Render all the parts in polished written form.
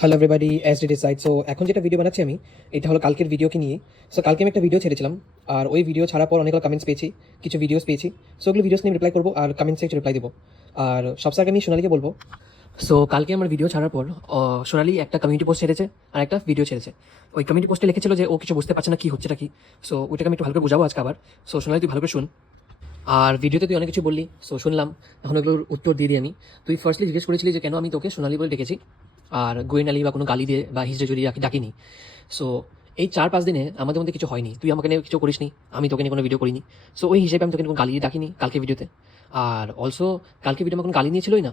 Hello everybody, as did decide. So এখন যেটা video বানাচ্ছি আমি, এটা হলো কালকের ভিডিওকে নিয়ে। সো কালকে আমি একটা ভিডিও ছেড়েছিলাম, আর ওই ভিডিও ছাড়ার পর অনেকগুলো কমেন্টস পেয়েছি, কিছু ভিডিওস পেয়েছি। সো ওগুলো ভিডিওস নিয়ে রিপ্লাই করবো আর কমেন্টসে কিছু রিপ্লাই দেবো। আর সবচেয়ে আগে আমি সোনালিকে বলবো। সো কালকে আমার ভিডিও ছাড়ার পর সোনালি একটা কমিউনিটি পোস্ট ছেড়েছে আর একটা ভিডিও ছেড়েছে। ওই কমিউনিটি পোস্টে লিখেছিল যে ও কিছু বুঝতে পারছে না কি হচ্ছেটা কি। সো ওইটাকে আমি একটু ভালো করে বোঝাবো আজকে আবার। সো সোনালি তুই ভালো করে শুন। আর ভিডিওতে তুই অনেক কিছু বললি, সো শুনলাম, এখন ওগুলোর উত্তর দিয়ে দিই আমি। তুই ফার্স্টলি জিজ্ঞেস করেছিলি যে কেন আমি তোকে সোনালি বলে ডেকেছি, আর গোয়েনালি বা কোনো গালি দিয়ে বা হিজড়ে জড়িয়ে ডাকিনি। সো এই 4-5 দিনে আমাদের মধ্যে কিছু হয়নি, তুই আমাকে নিয়ে কিছু করিসনি, আমি তোকে নিয়ে কোনো ভিডিও করিনি। সো ওই হিসেবে আমি তোকে কোনো গালি ডাকিনি কালকে ভিডিওতে। আর অলসো কালকে ভিডিও আমার কোনো গালি নিয়েছিলই না,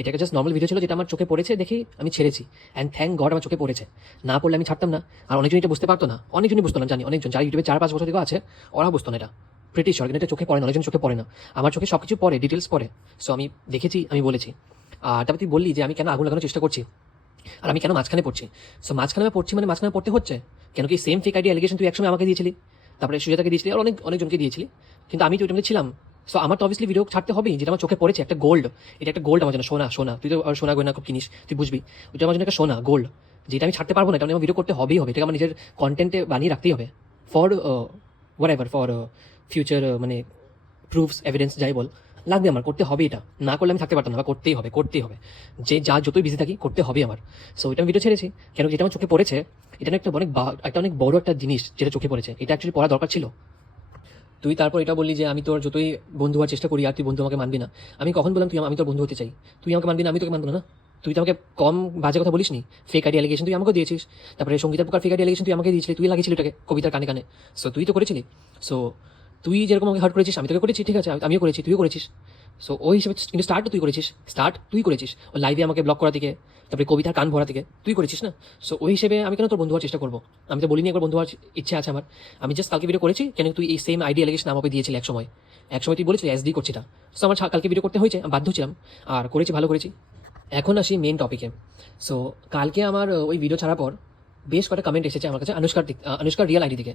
এটাকে জাস্ট নর্মাল ভিডিও ছিল যেটা আমার চোখে পড়েছে দেখি আমি ছেড়েছি। অ্যান্ড থ্যাংক গড আমার চোখে পড়েছে, না পড়লে আমি ছাড়তাম না। আর অনেকজন এটা বুঝতে পারতো না, অনেকজনই বুঝতো না, জানি অনেকজন যারা ইউটিউবে 4-5 বছর থেকে আছে ওরা বুঝতো না এটা। প্রিটি শিওর এটা চোখে পড়ে না, অনেকজন চোখে পড়ে না। আমার চোখে সব কিছু পড়ে, ডিটেলস পড়ে। সো আমি দেখেছি, আমি বলেছি। আর তারপর তুই বললি যে আমি কেন আগুন লাগানোর চেষ্টা করছি আর আমি কেন মাঝখানে পড়ছি। সো মাঝখানে আমি পড়ছি মানে মাঝখানে পড়তে হচ্ছে কেন, কি সেম ফেক আইডি অ্যালিগেশন তুই একসময় আমাকে দিয়েছিলি, তারপরে সুজাতাকে দিয়েছিলি, আর অনেকজনকে দিয়েছিলি, কিন্তু আমি তো ওই টাইমে ছিলাম। সো আমার তো অবভিয়াসলি ভিডিও ছাড়তে হবেই, যেটা আমার চোখে পড়েছে, একটা গোল্ড। এটা একটা গোল্ড আমার জন্য, সোনা সোনা। তুই তো সোনা গয়না খুব কিনিস, তুই বুঝবি। ওইটা আমার জন্য একটা সোনা গোল্ড, যেটা আমি ছাড়তে পারবো না, এটা আমার ভিডিও করতে হবেই হবে, এটাকে আমার নিজের কন্টেন্টে বানিয়ে রাখতেই হবে for what ever, for future, মানে প্রুফস এভিডেন্স যাই বল, লাগবে আমার, করতে হবে এটা। না করলে আমি থাকতে পারতাম না, বা করতেই হবে করতেই হবে। যে যা যতই বিজি থাকি করতে হবে আমার। সো এটা আমি ভিডিও ছেড়েছি কেন, যেটা আমার চোখে পড়েছে, এটা না একটা অনেক বড় একটা জিনিস যেটা চোখে পড়েছে, এটা অ্যাকচুয়ালি পড়া দরকার ছিল। তুই তারপর এটা বললি যে আমি তোর যতই বন্ধু হওয়ার চেষ্টা করি আর তুই বন্ধু আমাকে মানবি না। আমি কখন বললাম তুই আমি তোর বন্ধু হতে চাই? তুই আমাকে মানবি না, আমি তোকে মানবো না। তুই তো আমাকে কম বাজে কথা বলিস নি। ফেক আইডি অ্যালিগেশন তুই আমাকে দিয়েছিস, তারপরে সঙ্গীতার প্রকার ফেক আইডি অ্যালিগেশন তুই আমাকে দিয়েছিলি, তুই লাগিয়েছিলি এটাকে কবিতার কানে কানে। সো তুই তো করেছিলি। সো তুই যেরকম আমাকে হার্ট করেছিস আমি তোকে করেছি, ঠিক আছে, আমিও করেছি, তুইও করেছিস। সো ওই হিসেবে কিন্তু স্টার্ট তুই করেছিস ও লাইভে আমাকে ব্লক করা থেকে, তারপরে কবিতার কান ভরা থেকে তুই করেছিস না। সো ওই হিসেবে আমি কেন তোর বন্ধু হওয়ার চেষ্টা করবো? আমি তো বলিনি একবার বন্ধু হওয়ার ইচ্ছে আছে আমার। আমি জাস্ট কালকে ভিডিও করেছি কেন, তুই এই সেম আইডি অ্যালিগেশন আমাকে দিয়েছিলি একসময়। একসময় তুই বলেছিলি এসডি করছি না। সো আমার কালকে ভিডিও করতে হয়েছে, আমি বাধ্য ছিলাম, আর করেছি, ভালো করেছি। এখন আসি মেন টপিকে। সো কালকে আমার ওই ভিডিও ছাড়ার পর বেশ কটা কমেন্ট এসেছে আমার কাছে অনুষ্কার রিয়েল আইডি থেকে।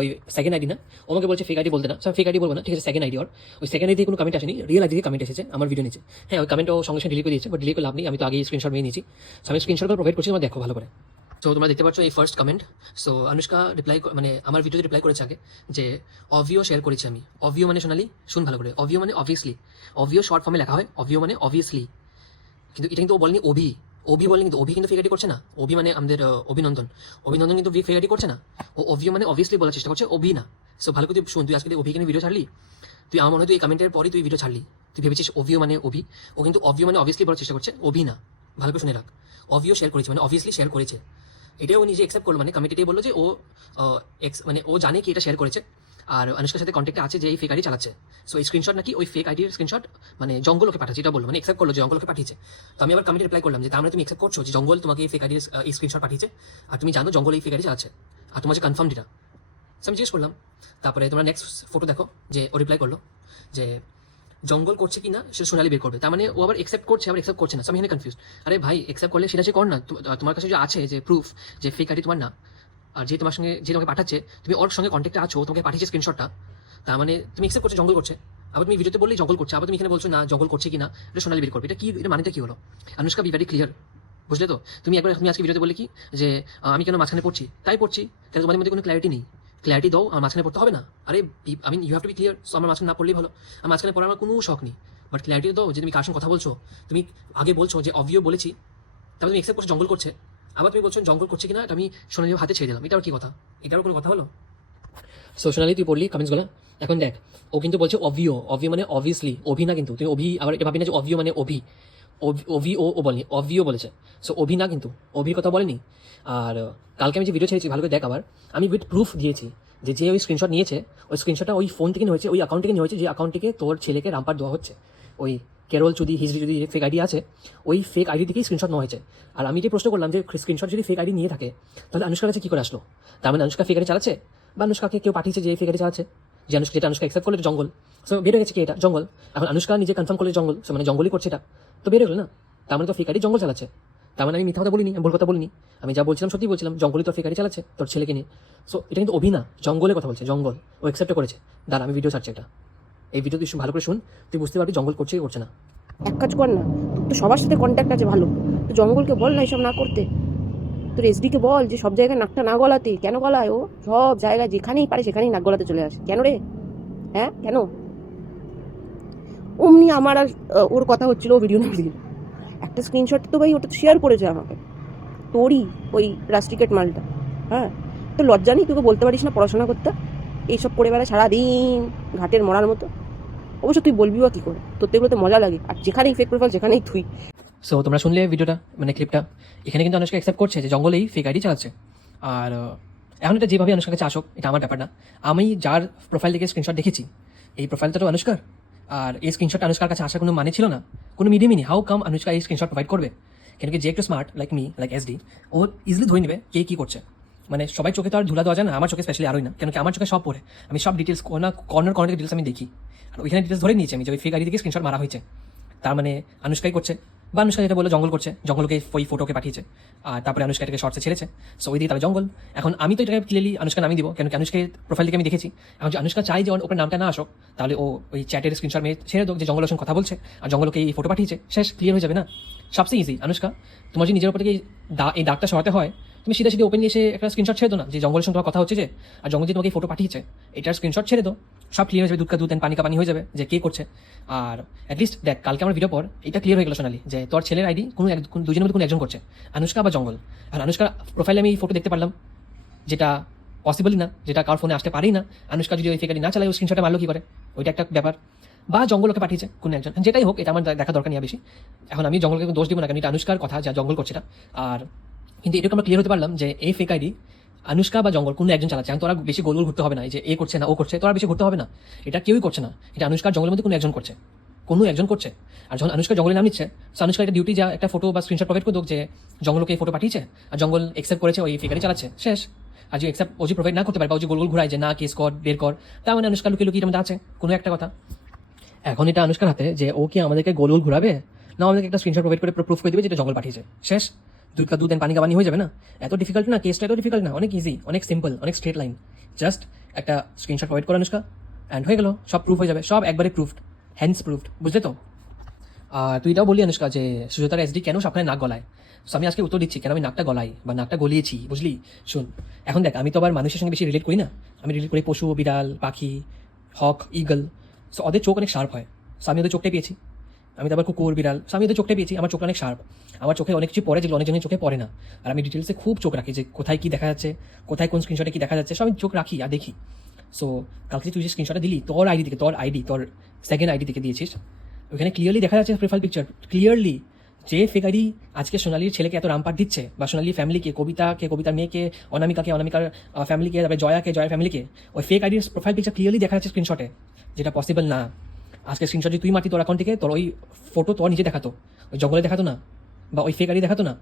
ওই সেকেন্ড আইডি না, ও আমাকে বলছে ফেক আইডি বলতে না, ফেক আইডি বলবো না, ঠিক আছে, সেকেন্ড আইডি। ওই সেকেন্ড আইডি কোনো কমেন্ট আসেনি, রিয়েল আইডি থেকে কমেন্ট এসেছে আমার ভিডিও নিচে। হ্যাঁ, ওই কমেন্ট ও সঙ্গে সঙ্গে ডিলিট করে দিয়েছে, বাট ডিলিট করে লাভ নেই, আমি তো আগেই স্ক্রিনশট নিয়ে নিয়েছি। সো আমি স্ক্রিনশট করে প্রোভাইড করছি, তোমরা দেখো ভালো করে। সো তোমরা দেখতে পাচ্ছ এই first comment. So Anushka reply, মানে আমার ভিডিওতে রিপ্লাই করেছে আগে যে অভিও শেয়ার করেছি আমি। অভিও মানে সোনালি, শুন ভালো করে, অভিও মানে অবভিয়াসলি। অভিও শর্ট ফর্মে লেখা হয়, অভিও মানে অবভিয়াসলি। কিন্তু এটা কিন্তু ও বলেনি অভি বলেনি, কিন্তু অভি কিন্তু ফেক আইডি করছে না। অভি মানে আমাদের অভিনন্দন কিন্তু ফেক আইডি করছে না। ও অভিও মানে অবভিয়াসলি বলার চেষ্টা করছে, অভি না। সো ভালো করে শুন, তুই আজকে অভিকে নিয়ে ভিডিও ছাড়লি, তুই আমার মনে হয় তুই এই কমেন্টের পরই তুই ভিডিও ছাড়লি, তুই ভেবেছিস অভিও মানে অভি। ও কিন্তু অভিও মানে অবভিয়াসলি বলার চেষ্টা করছে, অভি না। ভালো করে শুনে রাখ, অভিও শেয়ার করেছে মানে অবভিয়াসলি শেয়ার করেছে। এটাও ও নিজে অ্যাকসেপ্ট করলো, মানে কমেন্ট এটাই বললো যে ও মানে ও জানে কি এটা শেয়ার করেছে, আর অনুষ্কার সাথে কন্ট্যাক্টে আছে যে এই ফেক আইডি চালাচ্ছে। সো এই স্ক্রিনশট নাকি ওই ফেক আইডির স্ক্রিনশট, মানে জঙ্গলকে পাঠাচ্ছে, এটা বললো, মানে অ্যাকসেপ্ট করলো যে জঙ্গলকে পাঠিয়েছে। তো আমি আবার কমেন্টে রিপ্লাই করলাম যে তার মানে তুমি অ্যাকসেপ্ট করছো যে জঙ্গল তোমাকে এই ফেক আইডির এই স্ক্রিনশট পাঠিয়েছে, আর তুমি জানো জঙ্গল এই ফেক আইডি চালাচ্ছে, আর তোমার যে কনফার্ম এটা। সো আমি জিজ্ঞেস করলাম, তারপরে তোমরা নেক্সট ফটো দেখো যে ও রিপ্লাই করলো যে জঙ্গল করছে কি না সেটা সোনালি বের করবে। তার মানে ও আবার অ্যাকসেপ্ট করছে আবার অ্যাকসেপ্ট করছে না। আমি এখানে কনফিউজ। আরে ভাই, অ্যাকসেপ্ট করলে সেটা যে কর না, তোমার কাছে যে আছে যে প্রুফ যে ফেক আইডি তোমার না, আর যে তোমার সঙ্গে যে তোমাকে পাঠাচ্ছে, তুমি ওর সঙ্গে কন্ট্যাক্টে আছো, তোমাকে পাঠিয়েছে স্ক্রিনশটটা, তার মানে তুমি অ্যাকসেপ্ট করছো জঙ্গল করছে। আবার তুমি ভিডিওতে বললেই জঙ্গল করছে, আবার তুমি এখানে বলছো না জঙ্গল করছে কি না এটা সোনালি বের করবে। এটা কি, এটা মানেটা কি হলো? অনুষ্কা বি ভেরি ক্লিয়ার, বুঝলে তো? তুমি আজকে ভিডিওতে বলে কি যে আমি কেন মাঝখানে পড়ছি, তাই পড়ছি, তাহলে তোমাদের মধ্যে কোনো ক্ল্যারিটি নেই। ক্ল্যারিটি দাও, আমার মাঝখানে পড়তে হবে না। আরে আমি you have to be clear. So আমার মাঝখানে না পড়লেই ভালো, আমার মাঝখানে পড়ার আমার কোনো শখ নেই। বাট ক্ল্যারিটি দাও যে তুমি কার সঙ্গে কথা বলছো। তুমি আগে বলছো যে অভিও বলেছি, তারপর তুমি অ্যাকসেপ্ট করছো জঙ্গল করছে, আবার তুমি বলছো জঙ্গল করছে কিনা এটা আমি সোনালির হাতে ছেড়ে দিলাম। এটাও কি কথা? এটারও কোনো কথা হলো? সো সোনালি তুই পড়লি কমেন্টসগুলো, এখন দেখ ও কিন্তু বলছে অভিও মানে অবভিয়াসলি, অভি না। কিন্তু তুই অভি আবার এটা ভাবি না যে অভিও মানে অভি। অভি ও বলেনি, অভিও বলেছে। সো অভি না, কিন্তু অভির কথা বলেনি। আর কালকে আমি যে ভিডিও ছেড়েছি ভালো করে দেখ আবার, আমি উইথ প্রুফ দিয়েছি যে যে ওই স্ক্রিনশট নিয়েছে, ওই স্ক্রিনশটটা ওই ফোন থেকে নিয়ে হয়েছে, ওই অ্যাকাউন্ট থেকে নিয়ে হয়েছে, যে অ্যাকাউন্ট থেকে তোর ছেলেকে রামপার দেওয়া হচ্ছে। ওই কেরল চুদি হিজড়ি যদি ফেক আইডি আছে, ওই ফেক আইডি থেকেই স্ক্রিনশট নেওয়া হয়েছে। আর আমি যে প্রশ্ন করলাম যে স্ক্রিনশট যদি ফেক আইডি নিয়ে থাকে, তাহলে অনুষ্কার কাছে কী করে আসলো? তার মানে অনুষ্কা ফেক আইডি চালাচ্ছে, বা অনুষ্কাকে কেউ পাঠিয়েছে যে ফেক আইডি চালাচ্ছে, যে যেটা অনুষ্কা অ্যাকসেপ্ট করলে জঙ্গল। সো বেড়ে গেছে কি এটা জঙ্গল। এখন অনুষ্কা নিজে কনফার্ম করলে জঙ্গল, মানে জঙ্গলই করছে এটা, তো বেড়ে গেল না? তার মানে তো ফেক আইডি জঙ্গল চালাচ্ছে। তার মানে আমি মিথ্যা কথা বলিনি, আমি ভুল কথা বলিনি, আমি যা বলছিলাম সত্যি বলছিলাম, জঙ্গলই তো ফেক আইডি চালাচ্ছে তোর ছেলেকে নিয়ে। সো এটা কিন্তু অভি না, জঙ্গলের কথা বলছে, জঙ্গল ও অ্যাকসেপ্ট করেছে। দাঁড়া আমি ভিডিও ছাড়ছি এটা, এই ভিডিও তুই ভালো করে শুন, তুই বুঝতে পারবি জঙ্গল করছে কি করছে না। এক কাজ কর না, তোর তো সবার সাথে কন্ট্যাক্ট আছে ভালো, তো জঙ্গলকে বল না এসব না করতে, তোর এসডিকে বল যে সব জায়গায় নাকটা না গলাতে। কেন গলায় ও? সব জায়গায় যেখানেই পারে সেখানেই নাক গলাতে চলে আসে, কেন রে? হ্যাঁ কেন? অমনি আমার আর ওর কথা হচ্ছিল, ও ভিডিও নিয়ে দিল একটা স্ক্রিনশট, তো ভাই ওটা তো শেয়ার করেছে আমাকে, তোরই ওই রাস্টিকেট মালটা। হ্যাঁ, তো লজ্জা নেই? তোকে বলতে পারিস না পড়াশোনা করতে? এইসব করে বেড়া সারাদিন ঘাটের মরার মতো। অবশ্য তুই বলবি বা কী করে, তোর তো এগুলোতে মজা লাগে, আর যেখানেই ফেক প্রোফাইল সেখানেই তুই। সো তোমরা শুনলে ভিডিওটা, মানে ক্লিপটা, এখানে কিন্তু অনুষ্কা অ্যাকসেপ্ট করছে যে জঙ্গলেই ফেক আইডি চালাচ্ছে। আর এখন এটা যেভাবে অনুষ্কার কাছে আসুক, এটা আমার ব্যাপার না। আমি যার প্রোফাইল থেকে স্ক্রিনশট দেখেছি, এই প্রোফাইলটা তো অনুষ্কার, আর এই স্ক্রিনশট অনুষ্কার কাছে আসার কোনো মানে ছিল না, কোনো মিডিয়ামই নেই। হাউ কাম অনুষ্কা এই স্ক্রিনশট প্রোভাইড করবে? কেন কি যে একটু smart like me, like SD, ও ইজিলি ধরে নেবে কে কী করছে। মানে সবাই চোখে তো আর ধুলা দেওয়া যায় না, আমার চোখে স্পেশালি আরই না, কেন কি আমার চোখে সব পড়ে। আমি সব ডিটেলস কর্নার কর্নার ডিটেলস আমি দেখি, আর ওইখানে ডিটেলস ধরে নিয়েছি আমি যে ওই ফেক আইডি থেকে স্ক্রিনশট মারা হয়েছে। তার মানে অনুষ্কাই করছে, বা অনুষ্কা যেটা বললো জঙ্গল করছে, জঙ্গলকে ওই ফটোকে পাঠিয়েছে, আর তারপরে অনুষ্কা এটাকে শর্টসে ছেড়েছে। সো ওই দিয়ে তাহলে জঙ্গল। এখন আমি তো এটাকে ক্লিয়ারলি অনুষ্কা নামই দিব, কেন কি অনুষ্কার প্রোফাইল থেকে আমি দেখেছি। এখন যে অনুষ্কা চাই যে ওপরে নামটা না আসুক, তাহলে ও ওই চ্যাটের স্ক্রিনশট মেয়ে ছেড়ে দোক যে জঙ্গলের সঙ্গে কথা বলছে, আর জঙ্গলকে এই ফটো পাঠিয়েছে, শেষ, ক্লিয়ার হয়ে যাবে না? সবচেয়ে ইজি অনুষ্কা, তোমার যদি নিজের উপর থেকে এই দাগটা সরাতে হয়, তুমি সিধা সিধা ওপেনলি এসে একটা স্ক্রিনশট ছেড়ে দো না, যে জঙ্গলের সঙ্গে তোমার কথা হচ্ছে যে, আর জঙ্গল যে তোমাকে এই ফটো পাঠিয়েছে এটার স্ক্রিনশট ছেড়ে দো, সব ক্লিয়ার হয়ে যাবে, দুধ কা দুধ পানি কা পানি হয়ে যাবে যে কে করছে। আর অ্যাটলিস্ট দেখ, কালকে আমার ভিডিও পর এটা ক্লিয়ার হয়ে গেল সোনালি, যে তোর ছেলের আইডি দুজনের মধ্যে কোনো একজন করছে, অনুষ্কা বা জঙ্গল। আর অনুষ্কার প্রোফাইলে আমি এই ফটো দেখতে পারলাম, যেটা পসিবলই না, যেটা কার ফোনে আসতে পারেই না। অনুষ্কা যদি ওই ফেক আইডি না চালায়, ওই স্ক্রিনশটে মারলো কি করে, ওইটা একটা ব্যাপার। বা জঙ্গল ওকে পাঠিয়েছে কোনো একজন, যেটাই হোক, এটা আমার দেখা দরকার নেই বেশি। এখন আমি জঙ্গলকে দোষ দিব না, কারণ এটা অনুষ্কার কথা যা জঙ্গল করছে না। আর কিন্তু এটুকু আমরা ক্লিয়ার হতে পারলাম যে এই ফেক আইডি অনুষ্কা বা জঙ্গল কোনো একজন চালাচ্ছে। তোরা বেশি গোল গোল ঘুরতে হবে না, এই যে এ করছে না ও করছে, তোরা বেশি ঘুরতে হবে না, এটা কেউই করছে না, এটা অনুষ্কার জঙ্গলের মধ্যে কোনো একজন করছে, কোনো একজন করছে। আর যখন অনুষ্কা জঙ্গলে নাম নিচ্ছে, অনুষ্কা একটা ডিউটি, যা একটা ফটো বা স্ক্রিনশট প্রোভাইড করে দোক যে জঙ্গলকে এই ফটো পাঠিয়েছে, আর জঙ্গল একসেপ্ট করেছে, ওই ফেক আইডি চালাচ্ছে, শেষ। আর যে একসেপ্ট ও যে প্রোভাইড না করতে পারে, বা ও যে গোল গোল ঘুরায় যে না কেস কর বের কর, তার মানে অনুষ্কা লুকিয়ে লুকিয়ে এর মধ্যে আছে কোনো একটা কথা। এখন এটা অনুষ্কার হাতে যে ও কি আমাদেরকে গোল গোল ঘুরাবে, না আমাদেরকে একটা স্ক্রিনশট প্রোভাইড করে প্রুফ করে দিবে যেটা জঙ্গল পাঠিয়েছে, শেষ। দুধ কা দুধ পানি কা পানি হয়ে যাবে না? এত ডিফিকাল্ট না, কেসটা এত ডিফিকাল্ট না, অনেক ইজি, অনেক সিম্পল, অনেক স্ট্রেট লাইন। জাস্ট একটা স্ক্রিনশট প্রোভাইড করে অনুষ্কা, অ্যান্ড হয়ে গেল, সব প্রুফ হয়ে যাবে, সব একবারে প্রুফড, হ্যান্ডস প্রুফড, বুঝলে তো? আর তুই এটাও বলি অনুষ্কা যে সুজাতার এসডি কেন সবখানে নাক গলায়। সো আমি আজকে উত্তর দিচ্ছি কেন আমি নাকটা গলাই বা নাকটা গলিয়েছি, বুঝলি? শুন, এখন দেখ, আমি তো আবার মানুষের সঙ্গে বেশি রিলেট করি না, আমি রিলেট করি পশু, বিড়াল, পাখি, হক, ইগল। সো ওদের চোখ অনেক শার্প হয়, সো আমি ওদের চোখটাই পেয়েছি। আমি তো আবার কুকুর, বিড়াল, সো আমি ওদের চোখটাই পেয়েছি, আমার চোখটা অনেক শার্প, আমার চোখে অনেক কিছু পড়ে যেগুলো অনেকজনের চোখে পড়ে না। আর আমি ডিটেলসে খুব চোখ রাখি, যে কোথায় কী দেখা যাচ্ছে, কোথায় কোন স্ক্রিনশটে কী দেখা যাচ্ছে, সব আমি চোখ রাখি আর দেখি। সো কালকে তুই যে স্ক্রিনশটটা দিলি তোর আইডি থেকে, তোর সেকেন্ড আইডি থেকে দিয়েছিস, ওখানে ক্লিয়ারলি দেখা যাচ্ছে প্রোফাইল পিকচার, ক্লিয়ারলি যে ফেক আইডি আজকে সোনালির ছেলেকে এত রামপাট দিচ্ছে, বা সোনালির ফ্যামিলিকে, কবিতার মেয়েকে, অনামিকার ফ্যামিলিকে, তারপরে জয়ার ফ্যামিলিকে, ওই ফেক আইডির প্রোফাইল পিকচার ক্লিয়ারলি দেখা যাচ্ছে স্ক্রিনশটে, যেটা পসিবল না। আজকে স্ক্রিনশট যদি তুই মারতি তোর অ্যাকাউন্ট থেকে, তোর ওই ফটো তোর নিজে দেখাতো, ওই জঙ্গলে দেখাতো না, বা ওই ফেক আইডি দেখাতো না,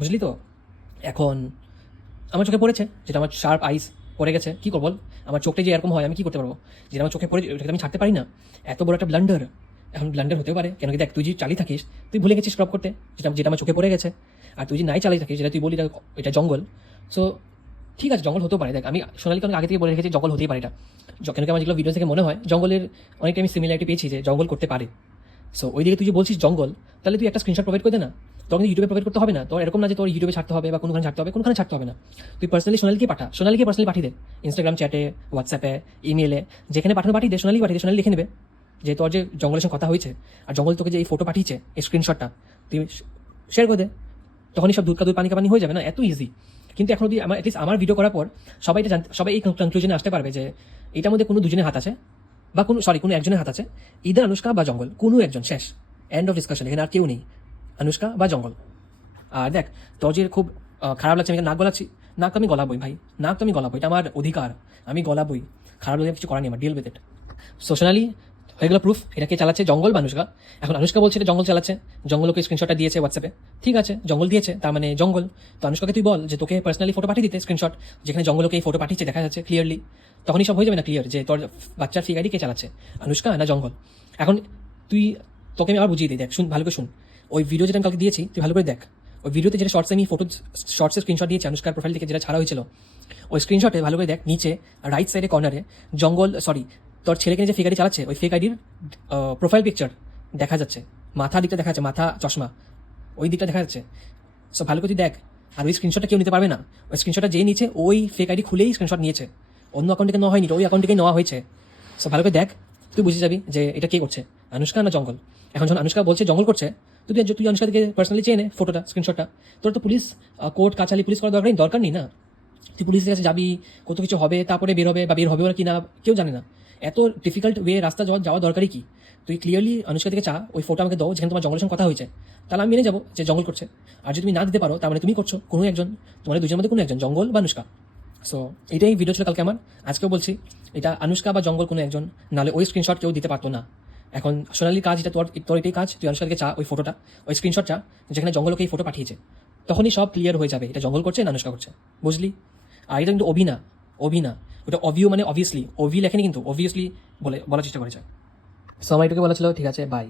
বুঝলি তো? এখন আমার চোখে পড়েছে, যেটা আমার শার্প আইস পড়ে গেছে, কী করবো বল? আমার চোখটা যে এরকম হয় আমি কী করতে পারবো? যেটা আমার চোখে পড়ে ওটাকে আমি ছাড়তে পারি না, এত বড় একটা ব্লান্ডার। এখন ব্লান্ডার হতে পারে, কেন কি দেখ, তুই যে চালিয়ে থাকিস, তুই ভুলে গেছিস ক্রপ করতে, যেটা আমার চোখে পড়ে গেছে। আর তুই যে নাই চালিয়ে থাকিস, যেটা তুই বলি এটা জঙ্গল। সো ঠিক আছে, জঙ্গল হতেও পারে। দেখ, আমি সোনালিকে অনেক আগে থেকে বলে রেখেছি জঙ্গল হতেই পারে এটা, কেন কি আমার যেগুলো ভিডিও থেকে মনে হয় জঙ্গলের অনেকটা আমি সিমিলারিটি পেয়েছি যে জঙ্গল করতে পারে। সো ওই দিকে তুই যে বলছিস জঙ্গল, তাহলে তুই একটা স্ক্রিনশট প্রোভাইড করে দে না, তোর কিন্তু ইউটিউবে প্রোভাইড করতে হবে না, তোর এরকম না যে তোর ইউটিউবে ছাড়তে হবে বা কোনোখানে ছাড়তে হবে না। তুই পার্সোনালি সোনালিকে পার্সোনালি পাঠিয়ে দে, ইনস্টাগ্রাম চ্যাটে, হোয়াটসঅ্যাপে, ইমেলে, যেখানে পাঠিয়ে দে, সোনালি লিখে নেবে যে তোর যে জঙ্গলের সঙ্গে কথা হয়েছে, আর জঙ্গল তোকে যে এই ফটো পাঠিয়েছে, এই স্ক্রিনশটটা তুই শেয়ার করে দে, তখনই সব দুধ কা দুধ পানি কা পানি হয়ে যাবে না? এত ইজি। কিন্তু এখন অব্দি আমার ভিডিও করার পর সবাই এই কনক্লুশনে আসতে পারবে যে এটার মধ্যে কোনো দুজনের হাত আছে, বা কোনো একজনের হাত আছে, ইদার অনুষ্কা বা জঙ্গল, কোনো একজন, শেষ, এন্ড অফ ডিসকাশন, এখানে আর কেউ নেই, অনুষ্কা বা জঙ্গল। আর দেখ, তোর যে খুব খারাপ লাগছে আমি নাক গলাচ্ছি, নাক তো আমি গলাবই ভাই, নাক তো আমি গলাবই, এটা আমার অধিকার, আমি গলাবই, খারাপ লাগলে কিছু করার নেই আমার, ডিল উইথ ইট। সোশ্যালি হয়ে গেল প্রুফ, এটা কে চালাচ্ছে, জঙ্গল বা অনুষ্কা। এখন অনুষ্কা বলছে এটা জঙ্গল চালাচ্ছে, জঙ্গলকে স্ক্রিনশটটা দিয়েছে হোয়াটসঅ্যাপে, ঠিক আছে, জঙ্গল দিয়েছে, তার মানে জঙ্গল। তো অনুষ্কাকে তুই বল যে তোকে পার্সোনালি ফটো পাঠিয়ে দিতে স্ক্রিনশট, যেখানে জঙ্গলকে এই ফটো পাঠিয়েছে দেখা যাচ্ছে ক্লিয়ারলি, তখনই সব হয়ে যাবে না ক্লিয়ার যে তোর বাচ্চার ফেক আইডি কে চালাচ্ছে, অনুষ্কা না জঙ্গল। এখন তোকে আমি আবার বুঝিয়ে দিই, দেখ, শুন, ভালো করে শুন, ওই ভিডিও যেটা আমি কালকে দিয়েছি তুই ভালো করে দেখ, ওই ভিডিওতে যেটা শর্টসের স্ক্রিনশট দিয়েছে অনুষ্কার প্রোফাইল থেকে, যেটা ছাড়া হয়েছিল, ওই স্ক্রিনশটে ভালো করে দেখ, নিচে রাইট সাইডে কর্নারে তোর ছেলেকে যে ফেক আইডি চালাচ্ছে, ওই ফেক আইডির প্রোফাইল পিকচার দেখা যাচ্ছে, মাথা দিকটা দেখা যাচ্ছে, মাথা চশমা, ওই দিকটা দেখা যাচ্ছে। সো ভালো করে তুই দেখ। আর ওই স্ক্রিনশটটা কেউ নিতে পারবে না। ওই স্ক্রিনশটটা যে নিচে ওই ফেক আইডি খুলেই স্ক্রিনশট নিয়েছে, অন্য অ্যাকাউন্ট থেকে নেওয়া হয়নি, ওই অ্যাকাউন্ট থেকেই নেওয়া হয়েছে। সো ভালো করে দেখ, তুই বুঝে যাবি যে এটা কে করছে, আনুষ্কা না জঙ্গল। এখন যখন আনুষ্কা বলছে জঙ্গল করছে, তুই আনুষ্কা থেকে পার্সোনালি চেয়ে নে ফটোটা, স্ক্রিনশটটা। তোর তো পুলিশ, কোর্ট কাছালি পুলিশ করার দরকার নেই না। তুই পুলিশের কাছে যাবি, কত কিছু হবে, তারপরে বের হবে বা বের হবে কি না কেউ জানে না। এত ডিফিকাল্ট ওয়ে রাস্তা যাওয়া দরকারই কি? তুই ক্লিয়ারলি আনুষ্কা থেকে চা, ওই ফটো আমাকে দাও যেখানে তোমার জঙ্গলের সঙ্গে কথা হয়েছে, তাহলে আমি মেনে যাবো যে জঙ্গল করছে। আর যদি তুমি না দিতে পারো, তার মানে তুমি করছো, কোনো একজন, তোমাদের দুজনের মধ্যে কোনো একজন, জঙ্গল বা আনুষ্কা। সো এটাই ভিডিও ছিল কালকে আমার। আজকেও বলছি, এটা আনুষ্কা বা জঙ্গল কোনো একজন, নাহলে ওই স্ক্রিনশট কেউ দিতে পারতো না। এখন সোনালির কাজ এটা, তোর এটাই কাজ, তুই আনুষ্কা থেকে চা ওই ফটোটা, ওই স্ক্রিনশটটা, যেখানে জঙ্গলকে এই ফটো পাঠিয়েছে। তখনই সব ক্লিয়ার হয়ে যাবে এটা জঙ্গল করছে না আনুষ্কা করছে, বুঝলি? আর এটা কিন্তু অভি না, ওটা অভিও, মানে অবভিয়াসলি, অভি লেখেনি কিন্তু অবভিয়াসলি বলার চেষ্টা করেছে। সো আমার এটুকু বলা ছিল, ঠিক আছে, বাই।